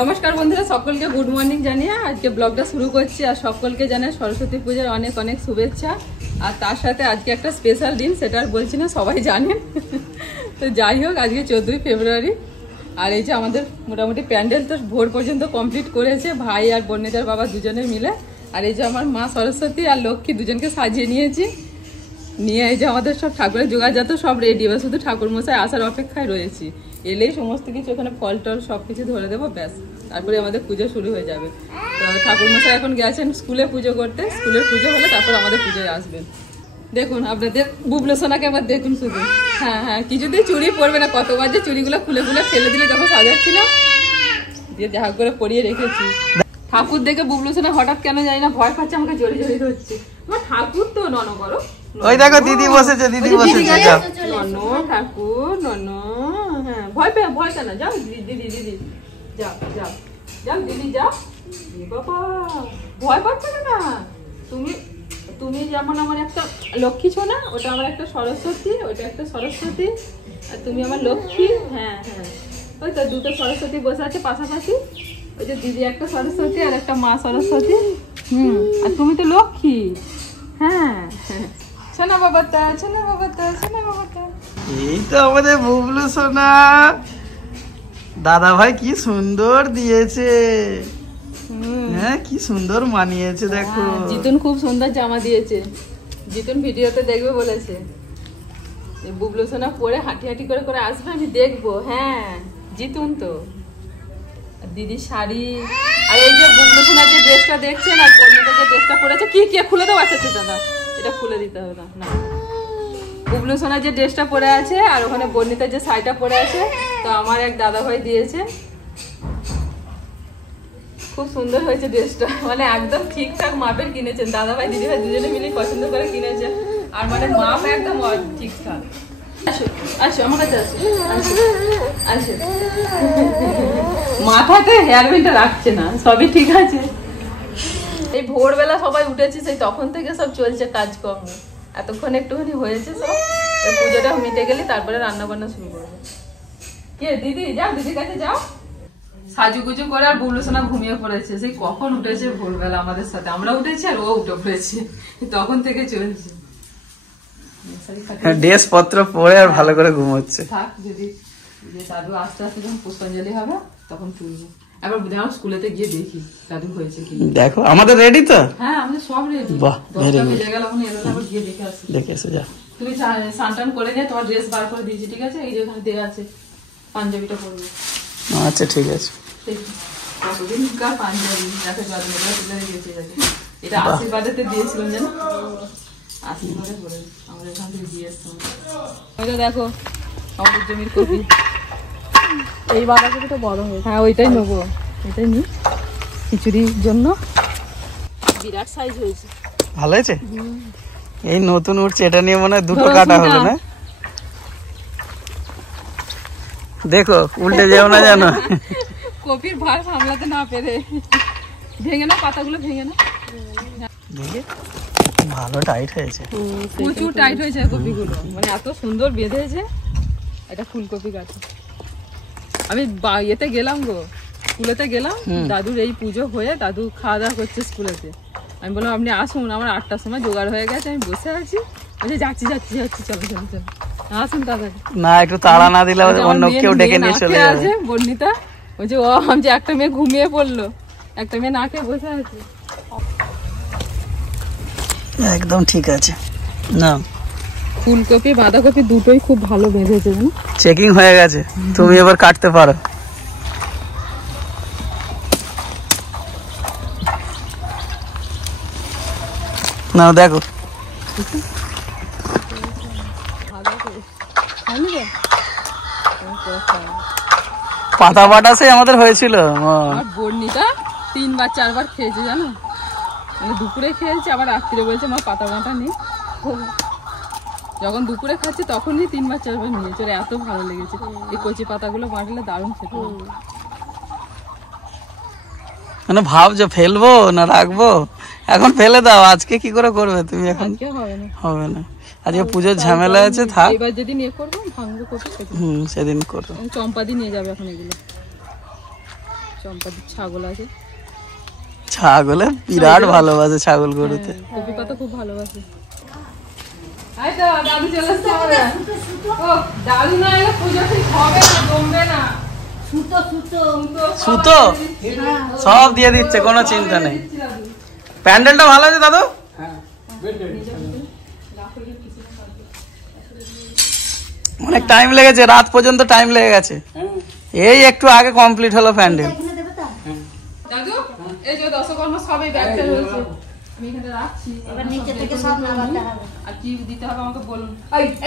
নমস্কার বন্ধুরা, সকলকে গুড মর্নিং জানিয়ে আজকে ব্লগটা শুরু করছি। আর সকলকে জানাই সরস্বতী পূজার অনেক অনেক শুভেচ্ছা। আর তার সাথে আজকে একটা স্পেশাল দিন, সেটা আর বলছি না, সবাই জানেন। তো যাই হোক, আজকে 14ই ফেব্রুয়ারি। আর এই যে আমাদের মোটামুটি প্যান্ডেল তো ভোর পর্যন্ত কমপ্লিট করেছে ভাই আর বন্যেদার বাবা দুজনে মিলে। আর এই যে আমার মা সরস্বতী আর লক্ষ্মী দুজনকে সাজিয়ে নিয়েছি, নিয়ে এই যে আমাদের সব ঠাকুরের যোগাযাত সব রেডি। এবার শুধু ঠাকুর মশাই আসার অপেক্ষায় রয়েছি। এলেই সমস্ত কিছু ওখানে ফল টল সব কিছু ধরে দেবো, ব্যাস তারপরে আমাদের পুজো শুরু হয়ে যাবে। তো ঠাকুর মশাই এখন গেছেন স্কুলে পুজো করতে, স্কুলের পুজো হলে তারপর আমাদের পুজোয় আসবেন। দেখুন আপনাদের বুবলু সোনাকে একবার দেখুন শুধু। হ্যাঁ হ্যাঁ, কিছুতেই চুড়ি পরবে না, কতবার যে চুড়িগুলো খুলে খুলে ফেলে দিলে যখন সাজাচ্ছিলাম, দিয়ে যা করে পরিয়ে রেখেছি। ঠাকুর দেখে বুবলু সোনা হঠাৎ কেন জানি না ভয় পাচ্ছে, আমাকে জড়িয়ে জড়িয়ে ধরছে। ঠাকুর তো নন করো, ওই দেখো দিদি বসেছে, দিদি বসেছে। নন ঠাকুর নন, হ্যাঁ ভয় পেয়ে ভয় কেন, যাও দিদি দিদি যাও যাও যাও দিদি যাও। বাবা ভয় পাচ্ছে না, তুমি তুমি যেমন আমার একটা লক্ষ্মী ছো না, ওটা আমার একটা সরস্বতী, ওটা একটা সরস্বতী, আর তুমি আমার লক্ষ্মী। হ্যাঁ হ্যাঁ, ওই তো দুটো সরস্বতী বসে আছে পাশাপাশি। ওই যে দিদি একটা সরস্বতী আর একটা মা সরস্বতী। আর তুমি তো লক্ষ্মী। হ্যাঁ হ্যাঁ, শোনা বাবাটা, শোনা বাবাটা, শোনা বাবাটা। এই তো আমাদের বুবলু সোনা, দাদা ভাই কি সুন্দর দিয়েছে। হ্যাঁ কি সুন্দর মানিয়েছে দেখো। জিতুন খুব সুন্দর জামা দিয়েছে, জিতুন ভিডিওতে দেখবে বলেছে। বুবলু সোনা পরে হাঁটি হাঁটি করে করে আসবে, আমি দেখবো। হ্যাঁ জিতুন তো, দিদি শাড়ি। আর এই যে বুবলু সোনার যে ড্রেসটা দেখছেন, আর বর্ণিতা যে ড্রেসটা পরেছে, কি কে খুলে দেওয়া আছে দাদা, এটা খুলে দিতে হবে না। বুবলু সোনার যে ড্রেসটা পরে আছে আর ওখানে বর্ণিতার যে শাড়িটা পরে আছে, তো আমার এক দাদা ভাই দিয়েছে। খুব সুন্দর হয়েছে ড্রেসটা, মানে একদম ঠিকঠাক মাপের কিনেছেন দাদা ভাই দিদি ভাই দুজনে মিলে পছন্দ করে কিনেছেন। আর মানে মাপ একদম ঠিকঠাক। আসো আসো আমার কাছে আসো, আসো। মাথাতে হেয়ার ব্যান্ডটা রাখছে না, সবই ঠিক আছে। এই ভোরবেলা সবাই উঠেছে, সেই তখন থেকে সব চলছে কাজকর্ম। এতক্ষণ একটুখানি হয়েছে সব, পুজোটা মিটে গেলে তারপরে রান্না বান্না শুরু করবো। কে দিদি যাও, দিদির কাছে যাও। সাজুগুজু করে আর বুবলু সোনা ঘুমিয়ে পড়েছে, সেই কখন উঠেছে ভোরবেলা আমাদের সাথে। আমরা উঠেছি আর ও উঠে পড়েছে, তখন থেকে চলছে। ড্রেস পত্র পরে আর ভালো করে ঘুমোচ্ছে। থাক, যদি দাদু আস্তে আস্তে যখন পুষ্পাঞ্জলি হবে তখন তুলবো। এবার দেখো স্কুলেতে গিয়ে দেখি দাদু হয়েছে কি। দেখো আমাদের রেডি তো? হ্যাঁ আমাদের সব রেডি। বাহ, 10টা বেজে গেল, এখন এলো, আবার গিয়ে দেখে আসি। দেখে এসে যা। তুমি স্নান করে নিয়ে তোমার ড্রেস বার করে দিয়েছি, ঠিক আছে? এই যে ওখানে দেওয়া আছে, পাঞ্জাবিটা পরবে। আচ্ছা ঠিক আছে। কতদিনকার পাঞ্জাবি, এটা আশীর্বাদেতে দিয়েছিলাম জানো, আশীর্বাদে পরে আমাদের এখান থেকে দিয়ে এসছিলাম। দেখো আমাদের জমির কপি, এই বাঁধাকপিটা বড় হয়েছে। হ্যাঁ ওইটাই নেবো, এটাই নি খিচুড়ির জন্য। বিরাট সাইজ হয়েছে, ভালো হয়েছে। এই নতুন উঠছে, এটা নিয়ে মনে হয় দুটো কাটা হলো না। দেখো উল্টে যেও না জানো। কপির ভার সামলাতে না পেরে ভেঙে না, পাতাগুলো ভেঙে না। ভালো টাইট হয়েছে, প্রচুর টাইট হয়েছে কপিগুলো, মানে এত সুন্দর বেঁধেছে। এটা ফুলকপি গাছ। আমি ইয়েতে গেলাম গো, স্কুলেতে গেলাম, দাদুর এই পুজো হয়ে দাদু খাওয়া দাওয়া করছে স্কুলেতে। আমি বললাম আপনি আসুন, আমার 8টার সময় জোগাড় হয়ে গেছে, আমি বসে আছি। বলছি যাচ্ছি যাচ্ছি যাচ্ছি, চলো চলো চলো আসুন তাড়াতাড়ি। না একটু তাড়া না দিলে অন্য কেউ ডেকে নিয়ে চলে যাবে। বর্ণিতা বলছে ও, আমি যে একটা মেয়ে ঘুমিয়ে পড়লো, একটা মেয়ে না খেয়ে বসে আছে। একদম ঠিক আছে না, ফুলকপি বাঁধাকপি দুটোই খুব ভালো বেঁধেছে। চেকিং হয়ে গেছে, তুমি এবার কাটতে পারো। না দেখো পাতা বাটাসে আমাদের হয়েছিল। বর্ণিতা 3বার 4বার খেয়েছে জানো, মানে দুপুরে খেয়েছে, আবার রাত্রে বলছে আমার পাতা বাটা নেই। যখন দুপুরে খাচ্ছে তখনই 3বার 4বার নিয়েছে, এত ভালো লেগেছে। এই কচি পাতাগুলো বাটলে দারুণ খেতে। মানে ভাবছো ফেলবো না রাখবো, এখন ফেলে দাও। আজকে কি করে করবে তুমি? এখন হবে না, আজকে পুজোর ঝামেলা আছে, থাক। এবার যেদিন এ করবো ভাঙবো কপি, সেদিন করবো। চম্পা দিয়ে নিয়ে যাবে এখন এগুলো। চম্পার ছাগল আছে, ছাগলে বিরাট ভালোবাসে ছাগল গরুতে। কপি পাতা খুব ভালোবাসে। এই তো দাদু চলে আসছে আমাদের। ও দাদু না এলে পূজা ঠিক হবে না, জমবে না। সুতো সুতো সুতো সব দিয়ে দিচ্ছে, কোনো চিন্তা নেই। প্যান্ডেলটা ভালো আছে দাদু? অনেক টাইম লেগেছে, রাত পর্যন্ত টাইম লেগে গেছে। এই একটু আগে কমপ্লিট হলো প্যান্ডেল। দাদু এই যে দশকর্মা সবই ব্যাগটা রয়েছে, আমি এখানে রাখছি। এবার নিচে থেকে সব নামাতে হবে। আর কি দিতে হবে আমাকে বলুন।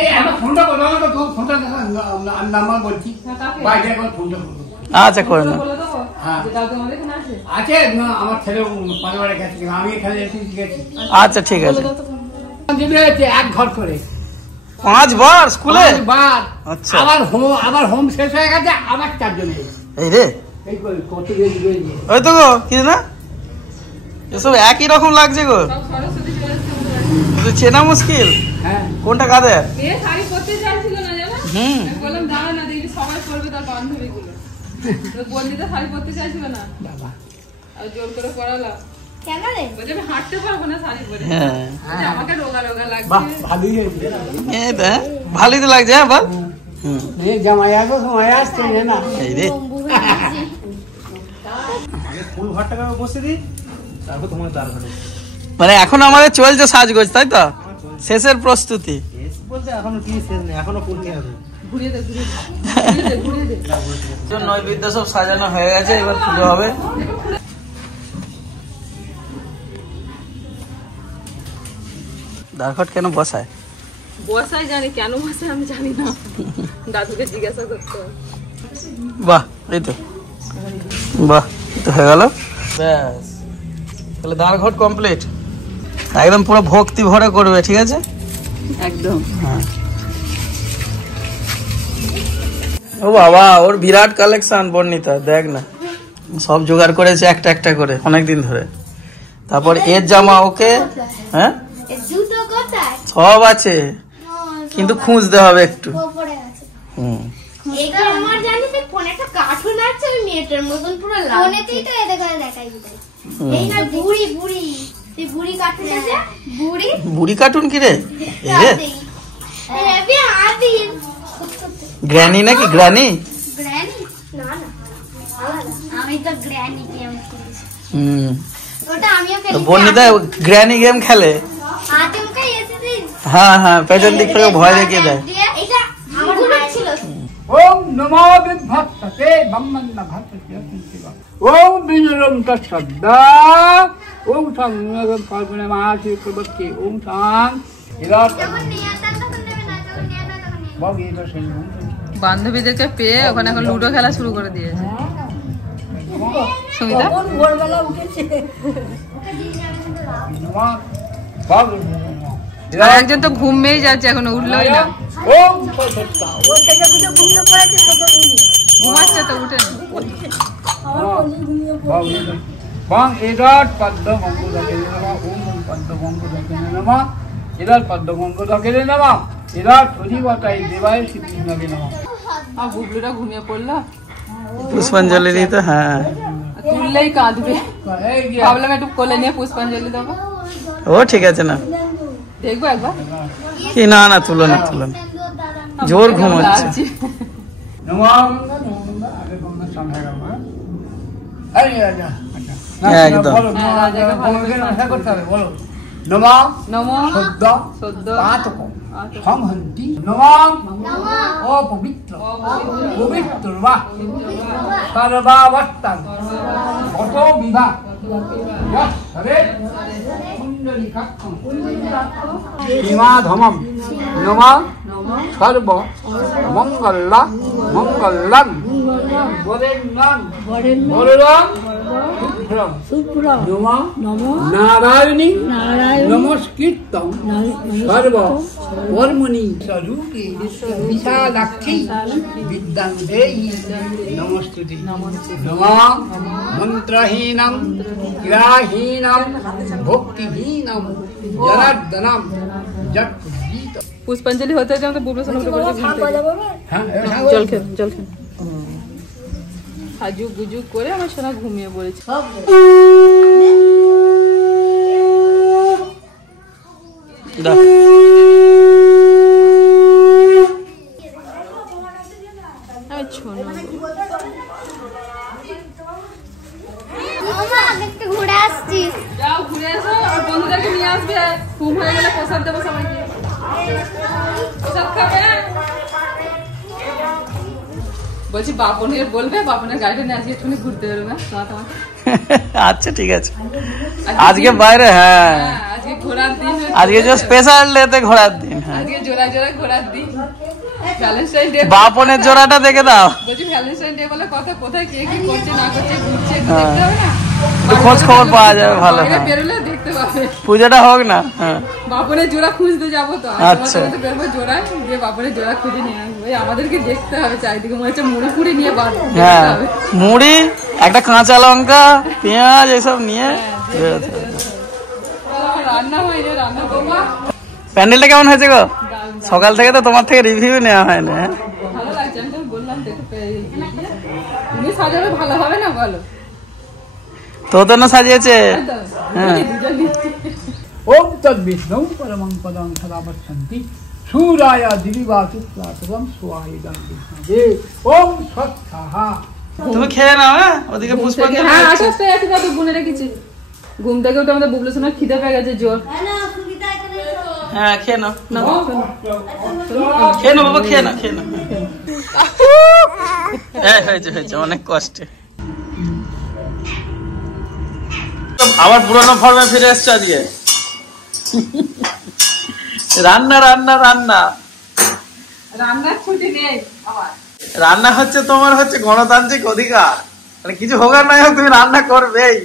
এই আমার ফোনটা করো, আমাকে তো ফোনটা নাম্বার বলছি, বাইরে একবার ফোনটা করো। আচ্ছা করে না। বলে দেবো যে দাদু আমাদের এখানে আছে। আছে না, আমার ছেলে পরিবারে গেছে, আমি এখানে এসে গেছি। আচ্ছা ঠিক আছে। এক ঘর করে 5 বার স্কুলে? বার। আচ্ছা। আবার হোম শেষ হয়ে গেছে, আবার 4 জনে। এই রে, এই কত বেশি বেশি ওই তো গো কি না, এসব একই রকম লাগছে গো, সব সরস্বতী চলে আসছে। কিন্তু চেনা মুশকিল হ্যাঁ। কোনটা কাদের। মেয়ে শাড়ি পরতে চাইছিল না জানো, আমি বললাম দাঁড়া না দেখবি সবাই পরবে, তার বান্ধবীগুলো। বন্দিতা শাড়ি পরতে চাইছিল না, বাবা আর জোর করে পরালাম। কেন রে? বলছে আমি হাঁটতে পারবো না শাড়ি পরে। হ্যাঁ বলছে, আমাকে রোগা রোগা বাহ, লাগছে। ভালোই হয়েছে। ভালোই তো লাগছে। হ্যাঁ বল। এই জামাই আসো, সময় আসছে না। এই রে, ফুল ঘরটাকে বসে দিই, তারপর তোমার দ্বার ঘরে মানে এখন আমাদের চলছে সাজগোজ, তাই তো শেষের প্রস্তুতি। বলতে এখনো কি শেষ নেই, এখনো করতে হবে। ঘুরিয়ে দে ঘুরিয়ে দে ঘুরিয়ে দে ঘুরিয়ে দে। নৈবেদ্য সব সাজানো হয়ে গেছে, এবার পুজো হবে। দ্বারঘট কেন বসায়? বসাই জানি, কেন বসাই আমি জানি না, দাদুকে জিজ্ঞাসা করতে হবে। বাহ, এই তো বাহ, এই তো হয়ে গেল। ব্যাস, তাহলে দ্বারঘট কমপ্লিট। একদম পুরো ভক্তি ভরে করবে, ঠিক আছে? একদম। হ্যাঁ। ও বাবা, ওর বিরাট কালেকশন বর্ণিতা, দেখ না সব জোগাড় করেছে একটা একটা করে অনেকদিন ধরে। তারপর এর জামা ওকে, হ্যাঁ জুতো কোথায়? সব আছে, কিন্তু খুঁজতে হবে একটু। ওপরে আছে। হুম, এটা আমার জানিস ফোনে একটা কার্টুন আছে, ওই মেয়েটার মতন পুরো লাল। ফোনেতেই তো এটা করে দেখাই দিতে। এই না বুড়ি বুড়ি, তুই বুড়ি কার্টুন আছে? বুড়ি বুড়ি কার্টুন কি রে? এই রে, এবি আদি গ্র্যানি নাকি? গ্র্যানি? গ্র্যানি না না, আমি তো গ্র্যানি গেম খেলেছি। হুম, ওটা আমিও খেলি। বর্ণিতা গ্র্যানি গেম খেলে। আচমকা এসেছি। হ্যাঁ হ্যাঁ, পেছন দিক থেকে ভয় দেখিয়ে দেয়। এটা আমার ভাই ছিল। ওম নমো বিভক্ততে ব্রহ্মণ্য ভক্ততে কুঞ্চিবা। ওম বিজরম তৎসদ্দা। ওম সংনগম কল্পনে মহাশি প্রবক্তি। ওম সাং ইরাত যখন নিয়ে আসতাম তখন নেবে না, যখন নিয়ে না তখন নিয়ে। বগিত সৈন্য। বান্ধবীদেরকে পেয়ে ওখানে এখন লুডো খেলা শুরু করে দিয়েছে। সুমিতা ভোরবেলা উঠেছে। ওকে দিয়ে যাবে কিন্তু রাত। নমো বগিত। আর একজন তো ঘুমিয়েই যাচ্ছে, এখনো উঠলোই না, ওম সত্যা। ও সেটা বুঝে ঘুমিয়ে পড়েছে, ছোট বুড়ি। ঘুমাচ্ছে তো, উঠে না। বগিত। বং ইরাত পদ্ম গঙ্গোদকে নমঃ। ওম পদ্ম গঙ্গোদকে নমঃ। ইরাত পদ্ম গঙ্গোদকে নমঃ। ইরাত অধিবতাই দেবায় সিদ্ধিনগে নমঃ। আর গুবলুটা ঘুমিয়ে পড়লো, পুষ্পাঞ্জলি দিতে। হ্যাঁ, তুললেই কাঁদবে। এই যে ভাবলাম একটু কোলে নিয়ে পুষ্পাঞ্জলি দেবো। ও ঠিক আছে না, দেখবো একবার। কি না না, তুলো না তুলো না, জোর ঘুম হচ্ছে। লাগছে। নমঃ গঙ্গা আগে গঙ্গা সামনে গেল। এই আচ্ছা একদম। বলো হ্যাঁ, রাজাকে ভালোবেসে নমঃ করতে হবে, বলো নমঃ নমো সদ্য সদ্য পাতক সংহন্তি নমঃ ও পবিত্র পবিত্র বা সর্বাবস্থান কত বিভাগ হরে কুণ্ডলিকাক্ষম সীমাধমম নমঃ সর্ব মঙ্গলা মঙ্গলং বরেণ্যং শুভ্রং নমঃ নারায়ণী নমস্কৃত্যং সর্ব কর্মণি স্বরূপে বিশালাক্ষী বিদ্যাং দেহি নমস্তুতে নমঃ মন্ত্রহীনং ক্রিয়াহীনং ভক্তিহীনং জনার্দনম যৎকৃত। পুষ্পাঞ্জলি হতে হতে আমাদের বুবলু সোনা উঠে পড়েছে ঘুম থেকে। হ্যাঁ জল খেন জল খেন। সাজুক গুজুক করে আমার সোনা ঘুমিয়ে পড়েছে। ঘুরে আসছি, যাও ঘুরে এসো আর বন্ধুদেরকে নিয়ে আসবে। ঘুম হয়ে গেলে প্রসাদ দেবো সবাইকে। প্রসাদ খাবে? বলছি বাপনের বলবে, বাপনের গাড়িটা নিয়ে আজকে একটুখানি ঘুরতে বেরোবে। আচ্ছা ঠিক আছে, আজকে বাইরে। হ্যাঁ আজকে ঘোরার দিন, আজকে যে স্পেশাল ডেতে ঘোরার দিন। হ্যাঁ আজকে জোড়া জোড়া ঘোরার দিন। ভ্যালেন্টাইন ডে, বাপনের জোড়াটা দেখে দাও। বলছি ভ্যালেন্টাইন ডে বলে কথা, কোথায় কে কি করছে না করছে ঘুরছে দেখতে হবে না, খোঁজ খবর পাওয়া যাবে ভালো। বেরোলে দেখতে পাবে। পূজাটা হোক না। হ্যাঁ বাপনের জোড়া খুঁজতে যাবো তো, আচ্ছা বেরোবো জোড়া দিয়ে বাপনের জোড়া খুঁজে নিয়ে আসবো। আমাদেরকে দেখতে হবে চারিদিকে, মনে হচ্ছে মুড়ি ফুড়ি নিয়ে হ্যাঁ মুড়ি, একটা কাঁচা লঙ্কা, পেঁয়াজ এইসব নিয়ে। রান্না হয়নি, রান্না করবো। প্যান্ডেলটা কেমন হয়েছে গো? সকাল থেকে তো তোমার থেকে রিভিউ নেওয়া হয় না। ভালো লাগছে, আমি তো বললাম দেখতে তুমি সাজাবে ভালো হবে না বলো? তো না সাজিয়েছে। হ্যাঁ ওম তদ্বিষ্ণু পরমং পদং সদা পশ্যন্তি সূরায় দিবা শুক্লাতম সোয়াইদং বিষ্ণবে ওম সৎসাহা। তুমি খেয়ে নাও। হ্যাঁ ওদিকে পুষ্পাঞ্জলি। হ্যাঁ আসাতে আছে তো গুনে রেখেছি। ঘুম থেকে উঠে আমাদের বুবলু সোনার খিদে পেয়ে গেছে জোর। হ্যাঁ খেয়ে নাও। খেয়ে নাও বাবা, খেয়ে নাও, খেয়ে নাও। হয়েছে হয়েছে, অনেক কষ্টে। আবার পুরোনো ফর্মে ফিরে এসছো আজকে। রান্না রান্না রান্না রান্নার ছুটি নেই আমার। রান্না হচ্ছে তোমার হচ্ছে গণতান্ত্রিক অধিকার, মানে কিছু হোক আর নাই হোক তুমি রান্না করবেই।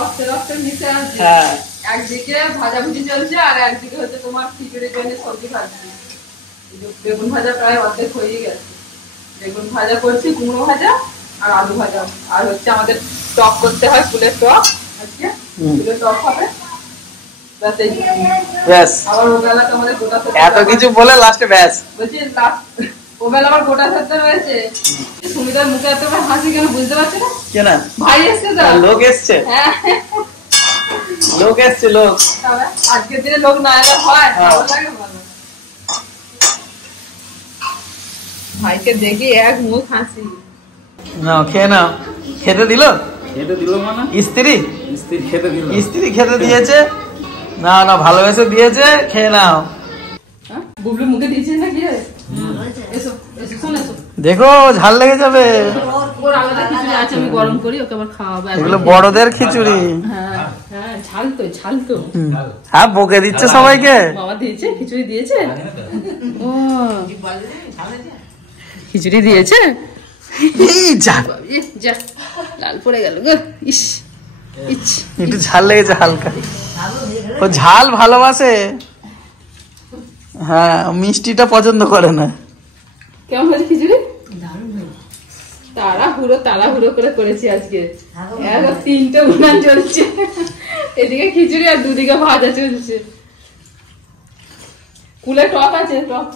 রক্তে রক্তে মিশে আছে। হ্যাঁ একদিকে ভাজাভুজি চলছে আর একদিকে হচ্ছে তোমার খিচুড়ির জন্য সবজি ভাজছি। বেগুন ভাজা প্রায় অর্ধেক হয়ে গেছে। বেগুন ভাজা করছি, কুমড়ো ভাজা আর আলু ভাজা। আর হচ্ছে আমাদের টক করতে হয়, ফুলের টক। আজকে ফুলের টক হবে। ব্যাস, আবার ওবেলা তো আমাদের গোটা এত কিছু বলে লাস্টে ব্যাস। বলছি ওবেলা আবার গোটা থাকতে রয়েছে। সুমিতার মুখে এত হাসি কেন বুঝতে পারছি না। কেন? ভাই এসছে তো, লোক এসছে। হ্যাঁ লোক এসছে, লোক। আজকের দিনে লোক না এলে হয়, ভালো লাগে বলো। ভাইকে দেখি এক মুখ হাসি। না খেয়ে নাও। খেতে দিল? খেতে দিল মানে স্ত্রী খেতে দিল। স্ত্রী খেতে দিয়েছে। না না ভালোবেসে দিয়েছে, খেয়ে নাও। বুবলু মুখে দিয়েছে না কি? এসো এসো, শোন এসো। দেখো ঝাল লেগে যাবে। ওর আলাদা খিচুড়ি আছে, আমি গরম করি, ওকে আবার খাওয়াবো। এগুলো বড়দের খিচুড়ি। হ্যাঁ হ্যাঁ, ঝাল তো ঝাল তো। হ্যাঁ বকে দিচ্ছে সবাইকে। বাবা দিয়েছে খিচুড়ি, দিয়েছে। ও খিচুড়ি দিয়েছে। যা লাল পড়ে গেল গো। ইস ইস, একটু ঝাল লেগেছে হালকা। ও ঝাল ভালোবাসে। হ্যাঁ মিষ্টিটা পছন্দ করে না। কেমন হয়েছে খিচুড়ি? তাড়াহুড়ো করে করেছি আজকে। এখন 3টে উনান চলছে, এদিকে খিচুড়ি আর দুদিকে ভাজা চলছে। কুলে টক আছে, টক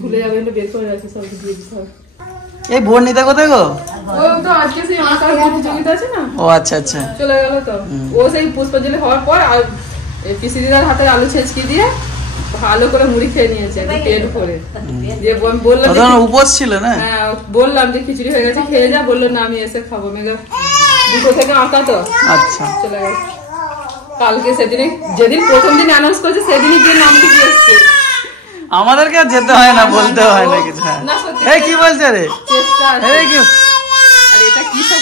ভুলে যাবে, বের করে রাখি, সব দিয়ে দিতে হবে। এই বর্ণিতা কোথায় গো? ও তো আজকে সেই আঁকার প্রতিযোগিতা আছে না, ও আচ্ছা আচ্ছা, চলে গেল তো। ও সেই পুষ্পাঞ্জলি হওয়ার পর আর পিসি দিদার হাতে আলু ছেঁচকি দিয়ে ভালো করে মুড়ি খেয়ে নিয়েছে পেট ভরে। দিয়ে বললাম উপোস ছিল না, হ্যাঁ বললাম যে খিচুড়ি হয়ে গেছে খেয়ে যা, বললো না আমি এসে খাবো। মেঘা 2টো থেকে আঁকা তো, আচ্ছা চলে গেছে। কালকে সেদিনে যেদিন প্রথম দিন অ্যানাউন্স করেছে সেদিনই গিয়ে নাম লিখে এসছে। আমাদেরকে আর যেতে হয় না, বলতে হয় না কিছু। এই কি বলছে রে? চেষ্টা আছে। এই কি? আরে এটা কি সব,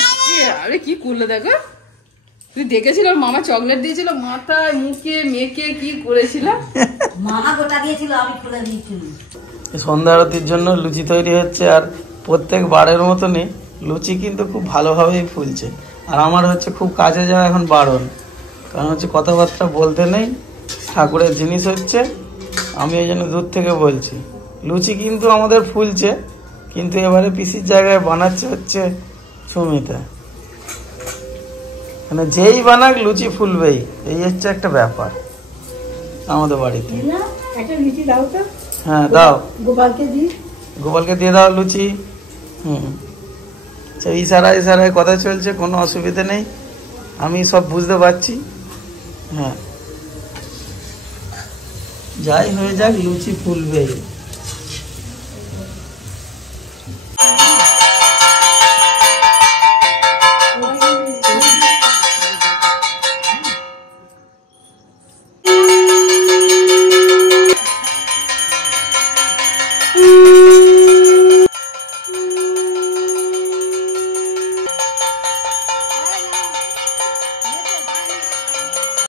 আরে কি করলো দেখো। তুই দেখেছিল মামা চকলেট দিয়েছিল মাথায় মুখে মেখে কি করেছিল। মামা গোটা দিয়েছিল, আমি খুলে দিয়েছিলাম। সন্ধ্যা আরতির জন্য লুচি তৈরি হচ্ছে, আর প্রত্যেক বারের মতনই লুচি কিন্তু খুব ভালোভাবেই ফুলছে। আর আমার হচ্ছে খুব কাজে যাওয়া এখন বারণ, কারণ হচ্ছে কথাবার্তা বলতে নেই, ঠাকুরের জিনিস হচ্ছে। আমি এই জন্য দূর থেকে বলছি, লুচি কিন্তু আমাদের ফুলছে, কিন্তু এবারে পিসির জায়গায় বানাচ্ছে হচ্ছে সুমিতা। মানে যেই বানাক লুচি ফুলবেই, এই হচ্ছে একটা ব্যাপার আমাদের বাড়িতে। একটা লুচি দাও তো। হ্যাঁ দাও, গোপালকে দি, গোপালকে দিয়ে দাও লুচি। ইশারায় ইশারায় কথা চলছে, কোনো অসুবিধা নেই, আমি সব বুঝতে পারছি। হ্যাঁ, যাই হয়ে যাক লুচি ফুলবে।